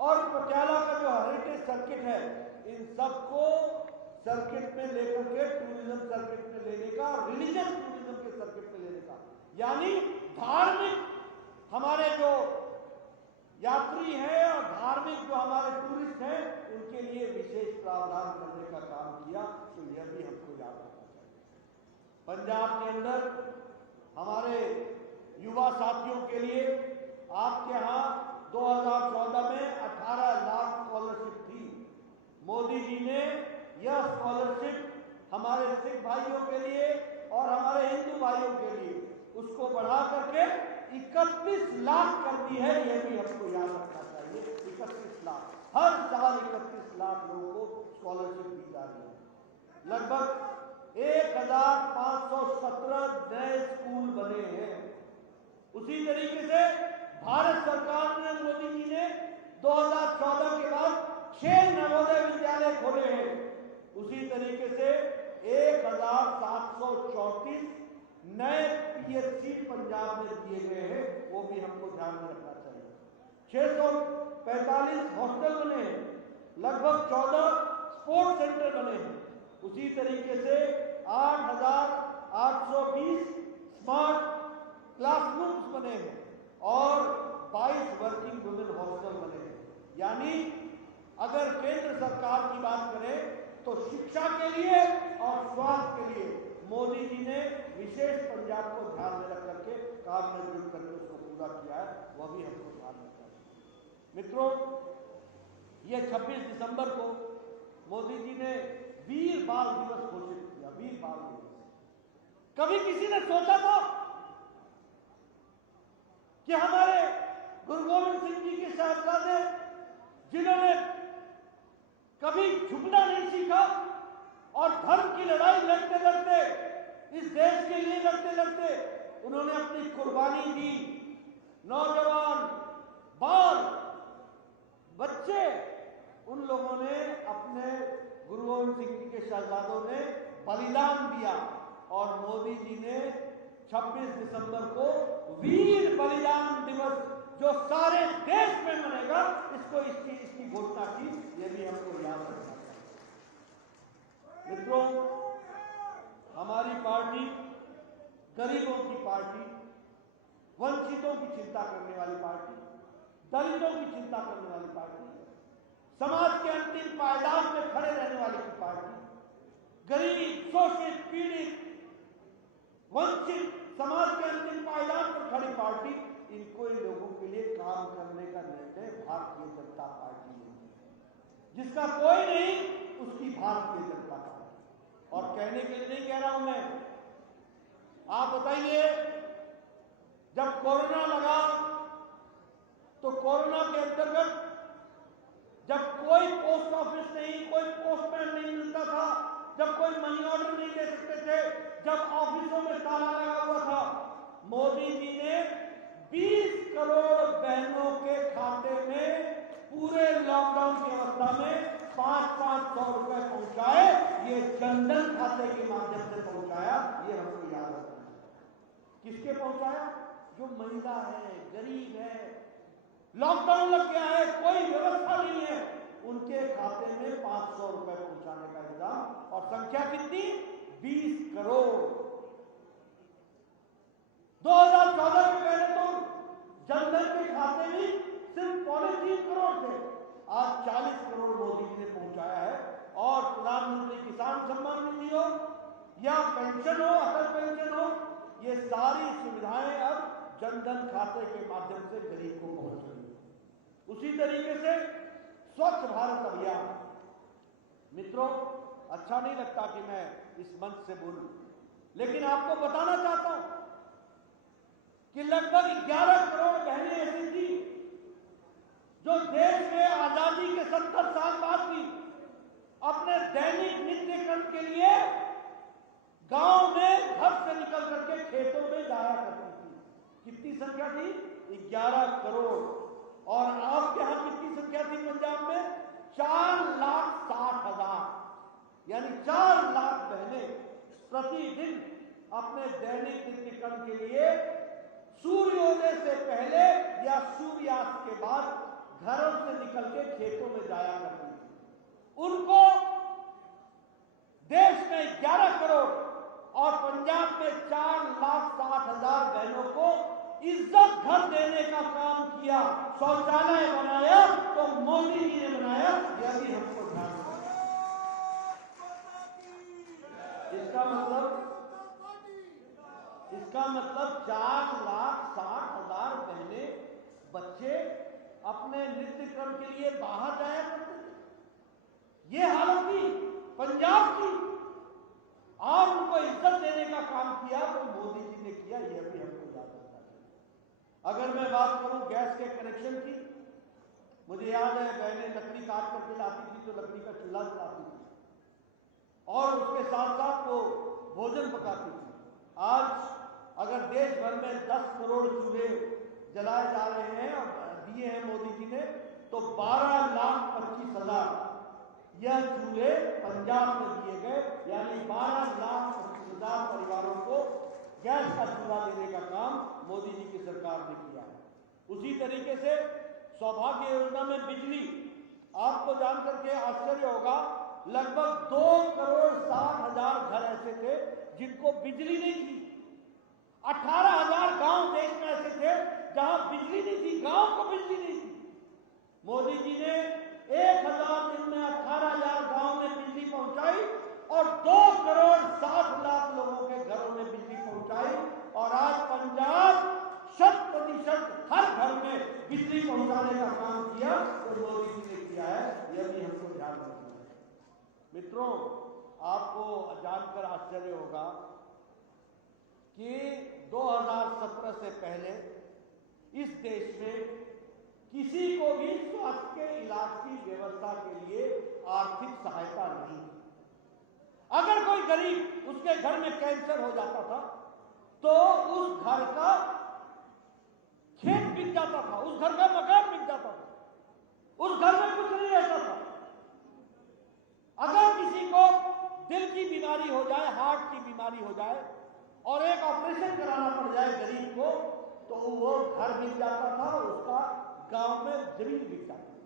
और पटियाला का जो हेरिटेज सर्किट है, इन सबको सर्किट में लेकर के टूरिज्म सर्किट में लेने का, रिलीजियस टूरिज्म के सर्किट में लेने का, यानी धार्मिक हमारे जो यात्री हैं और धार्मिक जो हमारे टूरिस्ट हैं उनके लिए विशेष प्रावधान करने का काम किया। तो यह भी हमको याद रखना चाहिए। पंजाब के अंदर हमारे युवा साथियों के लिए आपके यहाँ 2014 में 18 लाख स्कॉलरशिप थी। मोदी जी ने यह स्कॉलरशिप हमारे सिख भाइयों के लिए और हमारे हिंदू भाइयों के लिए उसको बढ़ा करके 31 लाख कर दी है। यह भी हमको याद रखना चाहिए। 31 लाख, हर साल 31 लाख लोगों को स्कॉलरशिप दी जा रही है। लगभग 1517 नए स्कूल बने हैं। उसी तरीके से भारत सरकार ने, मोदी जी ने 2014 के बाद 6 नवोदय विद्यालय खोले हैं। उसी तरीके से 1734 नए PHC पंजाब में दिए गए हैं। वो भी हमको ध्यान में रखना चाहिए। 645 हॉस्टल बने हैं, लगभग 14 स्पोर्ट्स सेंटर बने हैं। उसी तरीके से 8820 स्मार्ट क्लासरूम्स बने हैं और 22 वर्किंग वुमेन हॉस्टल बने हैं। यानी अगर केंद्र सरकार की बात करें तो शिक्षा के लिए और स्वास्थ्य के लिए मोदी जी ने विशेष पंजाब को ध्यान में रख करके काम में जुट करके उसको पूरा किया है। वह भी हमको ध्यान रखना चाहिए। मित्रों, यह 26 दिसंबर को मोदी जी ने वीर बाल दिवस घोषित किया। वीर बाल दिवस कभी किसी ने सोचा था कि हमारे गुरु गोविंद सिंह जी के साहबजादे जिन्होंने कभी झुकना नहीं सीखा और धर्म की लड़ाई लड़ते लड़ते, इस देश के लिए लड़ते लड़ते उन्होंने अपनी कुर्बानी दी। नौजवान, बाल, बच्चे, उन लोगों ने अपने गुरु गोविंद सिंह जी के शहजादों ने बलिदान दिया और मोदी जी ने 26 दिसंबर को वीर बलिदान दिवस जो सारे देश में मनेगा, इसकी घोषणा की। यह भी हमको याद रखना चाहिए। मित्रों, हमारी पार्टी गरीबों की पार्टी, वंचितों की चिंता करने वाली पार्टी, दलितों की चिंता करने वाली पार्टी, समाज के अंतिम पायदान में खड़े रहने वाली की पार्टी, गरीब, शोषित, पीड़ित, वंचित समाज के अंतिम पायदान पर खड़ी पार्टी, इनको इन लोगों के लिए काम करने का निर्णय भारतीय जनता पार्टी ने लिया। जिसका कोई नहीं उसकी भारतीय जनता पार्टी। और कहने के लिए नहीं कह रहा हूं मैं, आप बताइए, जब कोरोना लगा तो कोरोना के अंतर्गत जब कोई पोस्ट ऑफिस नहीं, कोई पोस्टमैन नहीं मिलता था, जब कोई मनी ऑर्डर नहीं दे सकते थे, जब ऑफिसों में ताला लगा हुआ था, मोदी जी ने 20 करोड़ बहनों के खाते में पूरे लॉकडाउन की अवस्था में 500 रुपए पहुंचाए। ये जनधन खाते के माध्यम से पहुंचाया। ये हमको याद रखना है। किसके पहुंचाया? जो महिला है, गरीब है, लॉकडाउन लग गया है, कोई व्यवस्था नहीं है, उनके खाते में 500 रुपए पहुंचाने का इंतजाम। और संख्या कितनी? 20 करोड़। 2014 के पहले तो जनधन के खाते में सिर्फ 3.25 करोड़ थे। आज 40 करोड़ मोदी जी ने पहुंचाया है। और प्रधानमंत्री किसान सम्मान निधि हो या पेंशन हो, अटल पेंशन हो, ये सारी सुविधाएं अब जनधन खाते के माध्यम से गरीब को पहुंच रही है। उसी तरीके से स्वच्छ भारत अभियान। मित्रों, अच्छा नहीं लगता कि मैं इस मंच से बोलूं, लेकिन आपको बताना चाहता हूं कि लगभग 11 करोड़ बहनें ऐसी थी जो देश में आजादी के 70 साल बाद भी अपने दैनिक नित्य कर्म के लिए गांव में घर से निकल करके खेतों में जाया करती थी। कितनी संख्या थी? 11 करोड़। और आपके यहां कितनी संख्या थी पंजाब में? 4,60,000। यानी 4 लाख बहनें प्रतिदिन अपने दैनिक नित्य नित्य के लिए सूर्योदय से पहले या सूर्यास्त के बाद घरों से निकल के खेतों में जाया करती थी। उनको देश में 11 करोड़ और पंजाब में 4,60,000 बहनों को इज्जत घर देने का काम किया, शौचालय बनाया तो मोदी जी ने बनाया, यह भी हमको ध्यान रखना। इसका मतलब 4,60,000 बहनें बच्चे अपने नित्य क्रम के लिए बाहर जाया करते थे। ये हालत थी पंजाब की, और उनको इज्जत देने का काम किया तो मोदी जी ने किया, यह भी हमको याद रखना चाहिए। अगर मैं बात करूं गैस के कनेक्शन की, मुझे याद है बहनें लकड़ी काट करके लाती थी तो लकड़ी का चूल्हा जलाती थी और उसके साथ साथ वो भोजन पकाती थी। आज अगर देश भर में 10 करोड़ चूल्हे जलाए जा रहे हैं और दिए हैं मोदी जी ने, तो 12,25,000 यह चूल्हे पंजाब में दिए गए, यानी 12,25,000 परिवारों को गैस का चूल्हा देने का काम मोदी जी की सरकार ने किया है। उसी तरीके से सौभाग्य योजना में बिजली, आपको जान करके आश्चर्य होगा, लगभग 2,60,000 घर ऐसे थे जिनको बिजली नहीं थी। 18,000 गांव देश में ऐसे थे जहां बिजली नहीं थी, गांव को बिजली नहीं थी। मोदी जी ने 1,000 दिन में 18,000 गांव में बिजली पहुंचाई और 2,60,00,000 लोगों के घरों में बिजली पहुंचाई, और आज पंजाब 100% हर घर में बिजली पहुंचाने का काम किया तो मोदी जी ने किया है, यह भी हमको ध्यान रखना है। मित्रों, आपको जानकर आश्चर्य होगा कि 2017 से पहले इस देश में किसी को भी स्वास्थ्य के इलाज की व्यवस्था के लिए आर्थिक सहायता नहीं। अगर कोई गरीब, उसके घर में कैंसर हो जाता था तो उस घर का खेत बिक जाता था, उस घर का मकान बिक जाता था, उस घर में कुछ नहीं रहता था। अगर किसी को दिल की बीमारी हो जाए, हार्ट की बीमारी हो जाए और एक ऑपरेशन कराना पड़ जाए गरीब को, तो वो घर बिक जाता था, उसका गांव में जमीन बिक जाती थी।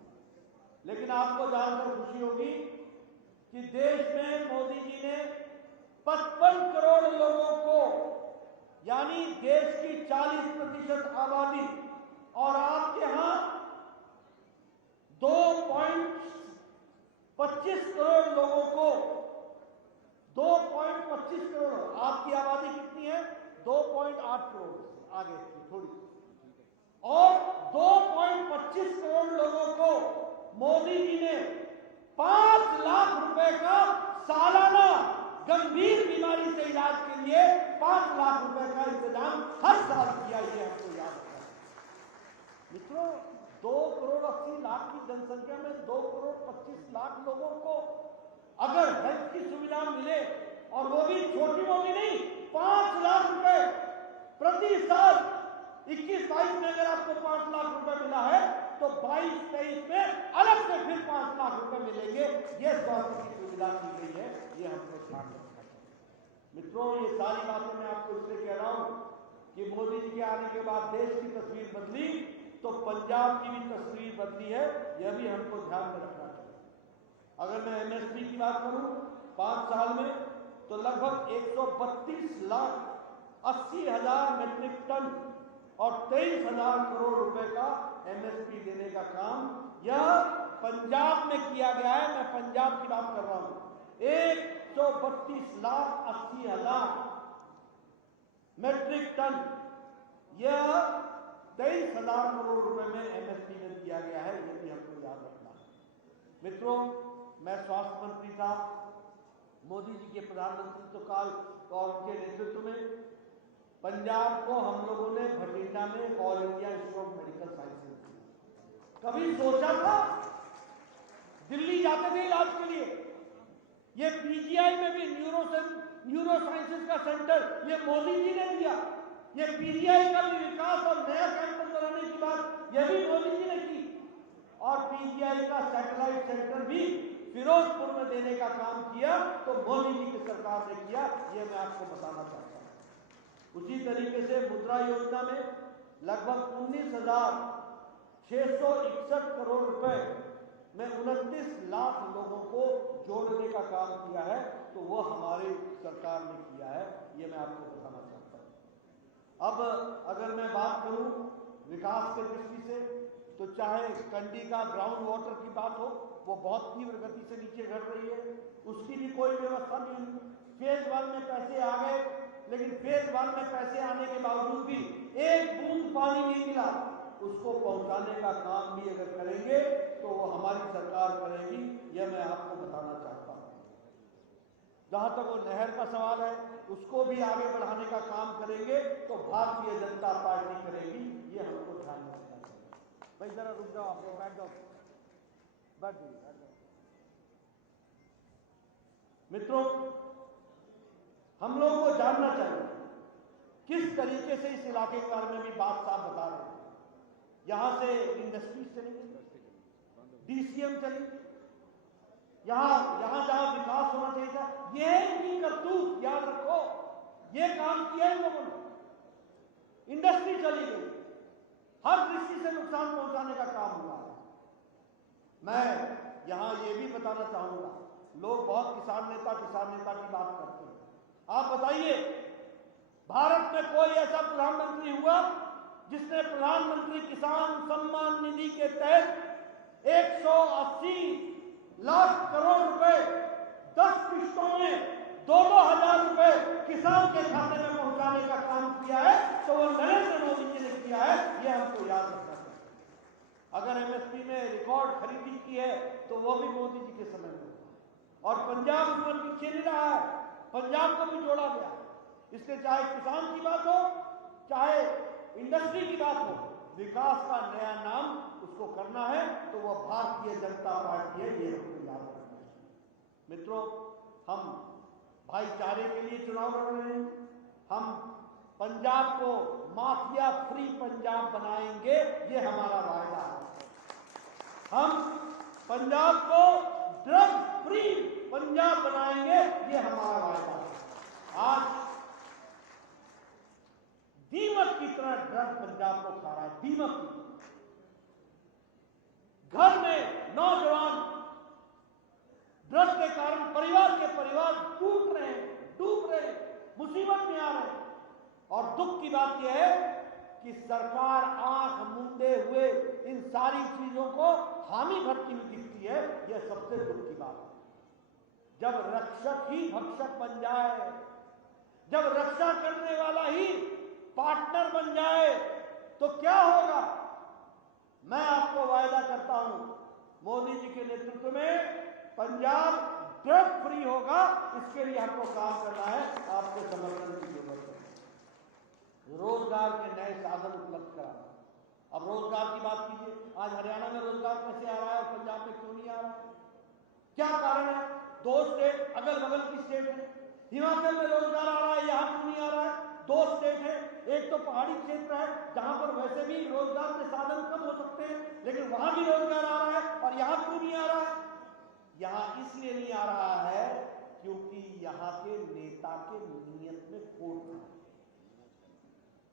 लेकिन आपको जानकर खुशी होगी कि देश में मोदी जी ने 55 करोड़ लोगों को, यानी देश की 40% आबादी, और आपके यहां 2.25 करोड़ लोगों को, 2.25 करोड़, आपकी आबादी कितनी है? 2.8 करोड़, आगे थोड़ी, और 2.25 करोड़ लोगों को मोदी जी ने 5 लाख रुपए का सालाना गंभीर बीमारी से इलाज के लिए 5 लाख रुपए का इंतजाम हर साल किया, ये हमको याद रखना है। मित्रों, 2,80,00,000 की जनसंख्या में 2,25,00,000 लोगों को अगर हेल्थ की सुविधा मिले, और वो भी छोटी मोटी नहीं, 5 लाख रुपए प्रति साल, 21-22 में अगर आपको 5 लाख रुपए मिला है तो 22-23 में अलग से फिर 5 लाख रुपए मिलेंगे। ये स्वास्थ्य की सुविधा की गई है, ये हमको ध्यान रखना चाहिए। मित्रों, ये सारी बातें मैं आपको इसलिए कह रहा हूं कि मोदी जी के आने के बाद देश की तस्वीर बदली तो पंजाब की भी तस्वीर बदली है, यह भी हमको ध्यान में रखना चाहिए। अगर मैं एमएसपी की बात करूं 5 साल में, तो लगभग 132,80,000 मेट्रिक टन और 23,000 करोड़ रुपए का एमएसपी देने का काम यह पंजाब में किया गया है। मैं पंजाब की बात कर रहा हूं। 132,80,000 मेट्रिक टन, यह 23,000 करोड़ रुपए में एमएसपी में दिया गया है, यह भी हमको याद रखना है। मित्रों, मैं स्वास्थ्य मंत्री था मोदी जी के प्रधानमंत्री काल और उनके नेतृत्व में पंजाब को हम लोगों ने भटिंडा में all India institute of medical sciences दिया। कभी सोचा था? दिल्ली जाते थे इलाज के लिए, ये पीजीआई में भी न्यूरो साइंसेज का सेंटर ये मोदी जी ने दिया। ये पीजीआई का भी विकास और नया कैंपस बनाने की बात यह भी मोदी जी ने की, और पीजीआई का सैटेलाइट सेंटर भी फिरोजपुर में देने का काम किया तो मोदी जी की सरकार ने किया। यह मैं आपको बताना चाहता हूं। उसी तरीके से मुद्रा योजना में लगभग 19,661 करोड़ रुपए में 29 लाख लोगों को जोड़ने का काम किया है, तो वो हमारी सरकार ने किया है, ये मैं आपको बताना चाहता हूँ। अब अगर मैं बात करूं विकास के दृष्टि से, तो चाहे कंडी का ग्राउंड वाटर की बात हो, वो बहुत तीव्र गति से नीचे घट रही है, उसकी भी कोई व्यवस्था नहीं हुई। फेज 1 में पैसे आ गए, लेकिन फेज 1 में पैसे आने के बावजूद भी एक बूंद पानी नहीं मिला। उसको पहुंचाने का काम भी अगर करेंगे तो वो हमारी सरकार करेगी, यह मैं आपको बताना चाहता हूं। जहां तक वो नहर का सवाल है, उसको भी आगे बढ़ाने का काम करेंगे तो भारतीय जनता पार्टी करेगी, ये हमको ध्यान में रखना चाहिए। भाई जरा रुक जाओ, आप बैठ जाओ, बैठ जाओ। मित्रों, हम लोगों को जानना चाहिए किस तरीके से इस इलाके के बारे में भी बात साफ बता रहे हैं। यहां से इंडस्ट्रीज चलेंगे, डीसीएम चलेंगे, यहां जहां विकास होना चाहिए था, ये इनकी करतूत, याद रखो, ये काम किया इन लोगों ने। इंडस्ट्री चली गई, हर दृष्टि से नुकसान पहुंचाने का काम हुआ है। मैं यहां ये भी बताना चाहूंगा, लोग बहुत किसान नेता की बात करते हैं। आप बताइए, भारत में कोई ऐसा प्रधानमंत्री हुआ जिसने प्रधानमंत्री किसान सम्मान निधि के तहत 180 लाख करोड़ रुपए 10 किस्तों में 2-2 हजार रुपए किसान के खाते में पहुंचाने का काम किया है? तो वो नरेंद्र मोदी जी ने किया है, ये हमको याद रखना चाहिए। अगर एमएसपी में रिकॉर्ड खरीदी की है तो वो भी मोदी जी के समय में, और पंजाब उसमें पीछे नहीं रहा है, पंजाब को भी जोड़ा गया। इसलिए चाहे किसान की बात हो, चाहे इंडस्ट्री की बात हो, विकास का नया नाम उसको करना है तो वो भारतीय जनता पार्टी है, ये हमको याद रखना है। मित्रों, हम भाईचारे के लिए चुनाव लड़ रहे हैं। हम पंजाब को माफिया फ्री पंजाब बनाएंगे, ये हमारा वायदा है। हम पंजाब को ड्रग फ्री पंजाब बनाएंगे, ये हमारा वायदा है। आज दीमक की तरह ड्रग पंजाब को खा रहा है, दीमक की तरह। घर में नौजवान ड्रग के कारण परिवार डूब रहे हैं, मुसीबत में आ रहे हैं। और दुख की बात यह है कि सरकार आंख मूंदे हुए इन सारी चीजों को हामी भरती हुई दिखती है, यह सबसे दुख की बात है। जब रक्षक ही भक्षक बन जाए, जब रक्षा करने वाला ही पार्टनर बन जाए, तो क्या होगा? मैं आपको वायदा करता हूं, मोदी जी के नेतृत्व में पंजाब ड्रग फ्री होगा। इसके लिए हमको काम करना है, आपके समर्थन की जरूरत है। रोजगार के नए साधन उपलब्ध कराना। अब रोजगार की बात कीजिए, आज हरियाणा में रोजगार कैसे आ रहा है और पंजाब में क्यों नहीं आ रहा है? क्या कारण है? 2 स्टेट अगल बगल की स्टेट है, हिमाचल में रोजगार आ रहा है, यहां क्यों नहीं आ रहा है? 2 स्टेट है, एक तो पहाड़ी क्षेत्र है जहां पर वैसे भी रोजगार के साधन कम हो सकते हैं, लेकिन वहां भी रोजगार आ रहा है, और यहां क्यों नहीं आ रहा है? यहां इसलिए नहीं आ रहा है क्योंकि यहां के नेता के नियत में खोट है,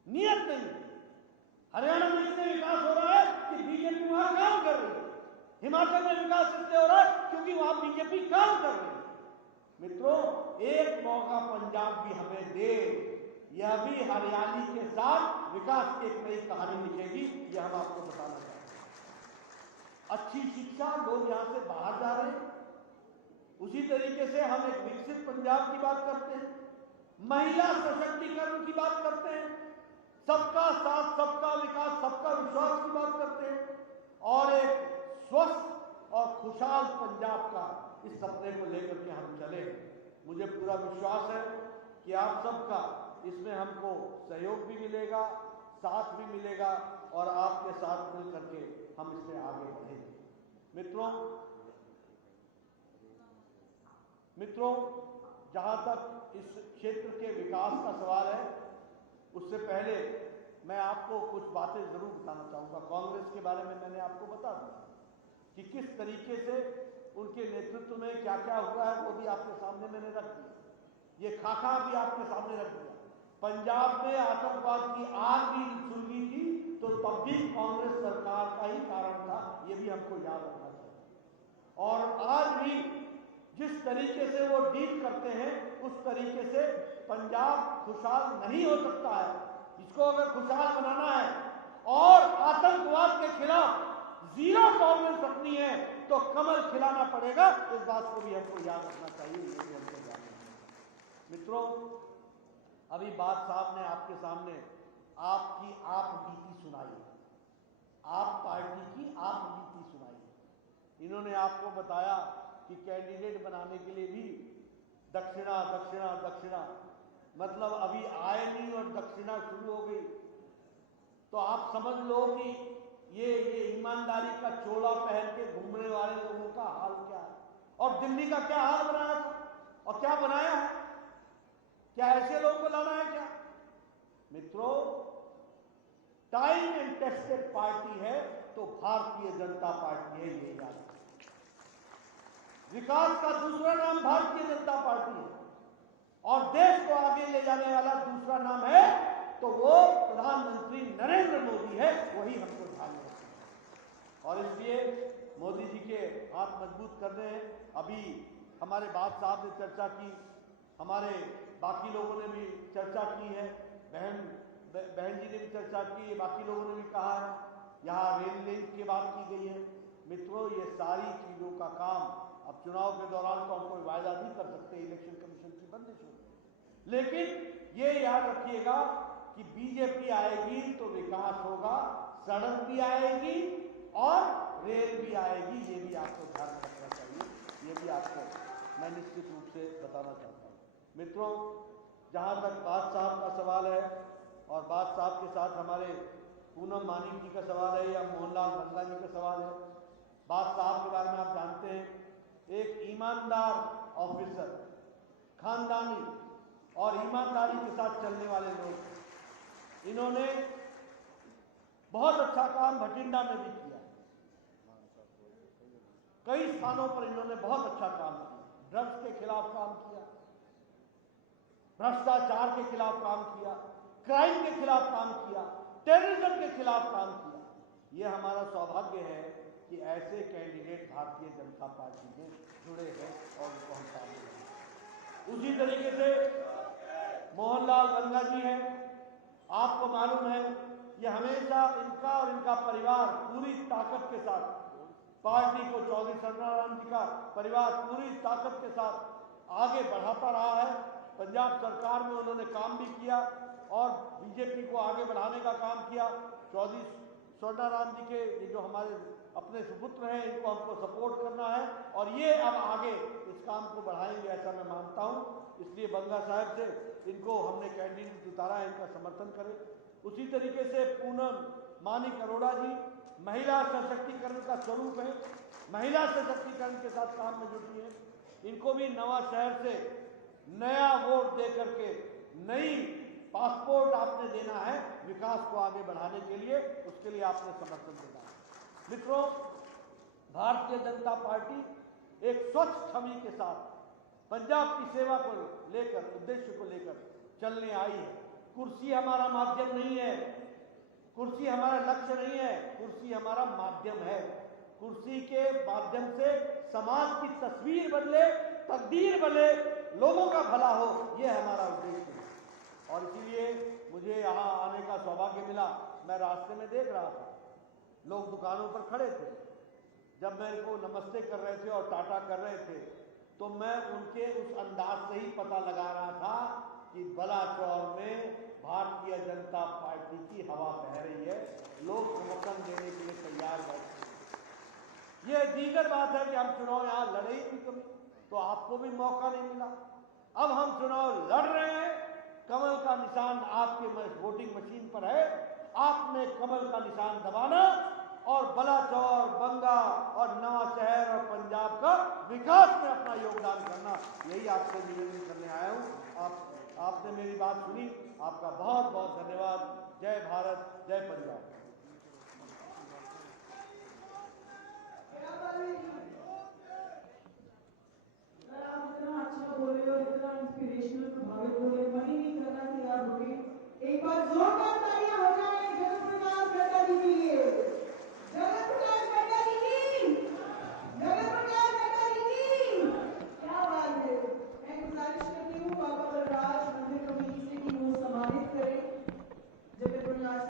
नियत नहीं। हरियाणा में इसलिए विकास हो रहा है कि बीजेपी वहां काम कर रही है, हिमाचल में विकास इसलिए हो रहा है क्योंकि वहां बीजेपी काम कर रही है। मित्रों, एक मौका पंजाब भी हमें दे, यह भी हरियाली के साथ विकास की एक नई कहानी लिखेगी, यह हम आपको बताना चाहते हैं। अच्छी शिक्षा, लोग यहां से बाहर जा रहे हैं। उसी तरीके से हम एक विकसित पंजाब की बात करते हैं, महिला सशक्तिकरण की बात करते हैं, सबका साथ, सबका विकास, सबका विश्वास की बात करते हैं, और एक स्वस्थ और खुशहाल पंजाब का इस सपने को लेकर के हम चले। मुझे पूरा विश्वास है कि आप सबका इसमें हमको सहयोग भी मिलेगा, साथ भी मिलेगा, और आपके साथ मिल करके हम इसमें आगे बढ़ेंगे। मित्रों, जहां तक इस क्षेत्र के विकास का सवाल है, उससे पहले मैं आपको कुछ बातें जरूर बताना चाहूंगा। कांग्रेस के बारे में मैंने आपको बता दिया कि किस तरीके से उनके नेतृत्व में क्या क्या हुआ है, वो भी आपके सामने मैंने रख दिया। ये खाका भी आपके सामने रख दिया। पंजाब में आतंकवाद की आग भी सुलगी थी तो तब भी कांग्रेस सरकार का ही कारण था, ये भी हमको याद रखना चाहिए। और आज भी जिस तरीके से वो डील करते हैं उस तरीके से पंजाब खुशहाल नहीं हो सकता है। इसको अगर खुशहाल बनाना है और आतंकवाद के खिलाफ जीरो टॉलरेंस रखनी है तो कमल खिलाना पड़ेगा। इस बात को भी हमको याद रखना चाहिए, ये भी हमको याद रखना चाहिए। मित्रों, अभी बात साहब ने आपके सामने आपकी आप बीती सुनाई है, आप पार्टी की आप बीती सुनाई है। इन्होंने आपको बताया कि कैंडिडेट बनाने के लिए भी दक्षिणा दक्षिणा दक्षिणा, मतलब अभी आय नहीं और दक्षिणा शुरू हो गई। तो आप समझ लो कि ये ईमानदारी का चोला पहन के घूमने वाले लोगों का हाल क्या है, और दिल्ली का क्या हाल बनाया था और क्या बनाया है। क्या ऐसे लोगों को लाना है क्या? मित्रों, टाइम एंड टेस्टेड पार्टी है तो भारतीय जनता पार्टी है, ये याद रखिए। विकास का दूसरा नाम भारतीय जनता पार्टी है और देश को आगे ले जाने वाला दूसरा नाम है तो वो प्रधानमंत्री नरेंद्र मोदी है, वही हमको ध्यान में रखना है। और इसलिए मोदी जी के हाथ मजबूत करने हैं। अभी हमारे बात साहब ने चर्चा की, हमारे बाकी लोगों ने भी चर्चा की है, बहन जी ने भी चर्चा की, बाकी लोगों ने भी कहा है, यहाँ रेल लिंक की बात की गई है। मित्रों, ये सारी चीजों का काम अब चुनाव के दौरान तो हम कोई वायदा नहीं कर सकते, इलेक्शन कमीशन की बंदिश होगी, लेकिन ये याद रखिएगा कि बीजेपी आएगी तो विकास होगा, सड़क भी आएगी और रेल भी आएगी, ये भी आपको ध्यान में रखना चाहिए, ये भी आपको मैं निश्चित रूप से बताना चाहता हूँ। मित्रों, जहाँ तक बात साहब का सवाल है और बात साहब के साथ हमारे पूनम मानिक जी का सवाल है या मोहनलाल गंगा जी का सवाल है, बात साहब के बारे में आप जानते हैं, एक ईमानदार ऑफिसर, खानदानी और ईमानदारी के साथ चलने वाले लोग। इन्होंने बहुत अच्छा काम भटिंडा में भी किया, कई स्थानों पर इन्होंने बहुत अच्छा काम किया, ड्रग्स के खिलाफ काम किया, भ्रष्टाचार के खिलाफ काम किया, क्राइम के खिलाफ काम किया, टेररिज्म के खिलाफ काम किया। ये हमारा सौभाग्य है कि ऐसे कैंडिडेट भारतीय जनता पार्टी में जुड़े हैं और उनको हम सामने हैं। उसी तरीके से मोहनलाल गंगा जी हैं, आपको मालूम है ये हमेशा इनका और इनका परिवार पूरी ताकत के साथ पार्टी को, चौधरी सरनारायण जी का परिवार पूरी ताकत के साथ आगे बढ़ाता रहा है। पंजाब सरकार में उन्होंने काम भी किया और बीजेपी को आगे बढ़ाने का काम किया। चौधरी स्वर्णाराम जी के ये जो हमारे अपने सुपुत्र हैं, इनको हमको सपोर्ट करना है और ये अब आगे इस काम को बढ़ाएंगे ऐसा मैं मानता हूँ। इसलिए बंगा साहब से इनको हमने कैंडिडेट उतारा है, इनका समर्थन करें। उसी तरीके से पूनम मानिक अरोड़ा जी महिला सशक्तिकरण का स्वरूप है, महिला सशक्तिकरण के साथ काम में जुटी है। इनको भी नवा शहर से नया वोट दे करके नई पासपोर्ट आपने देना है विकास को आगे बढ़ाने के लिए, उसके लिए आपने समर्थन देना है। मित्रों, भारतीय जनता पार्टी एक स्वच्छ छवि के साथ पंजाब की सेवा को लेकर, उद्देश्य को लेकर चलने आई है। कुर्सी हमारा माध्यम नहीं है, कुर्सी हमारा लक्ष्य नहीं है, कुर्सी हमारा माध्यम है। कुर्सी के माध्यम से समाज की तस्वीर बदले, तकदीर बदले, लोगों का भला हो, यह हमारा उद्देश्य है। और इसीलिए मुझे यहाँ आने का सौभाग्य मिला। मैं रास्ते में देख रहा था लोग दुकानों पर खड़े थे, जब मेरे को नमस्ते कर रहे थे और टाटा कर रहे थे तो मैं उनके उस अंदाज से ही पता लगा रहा था कि बलाचौर में भारतीय जनता पार्टी की हवा बह रही है, लोग समर्थन देने के लिए तैयार बैठे। ये दीगर बात है कि हम चुनाव यहाँ लड़े ही नहीं कभी, तो आपको भी मौका नहीं मिला। अब हम चुनाव लड़ रहे हैं, कमल का निशान आपके वोटिंग मशीन पर है, आपने कमल का निशान दबाना और बलाचौर, बंगा और नवा शहर और पंजाब का विकास में अपना योगदान करना, यही आपसे निवेदन करने आया हूँ। आपने मेरी बात सुनी, आपका बहुत बहुत धन्यवाद। जय भारत, जय पंजाब। आप इतना अच्छा बोल रहे हो, इतना इंस्पिरेशनल प्रभावित हो रहे, मन ही नहीं कर रहा कि यार जोरदार ताली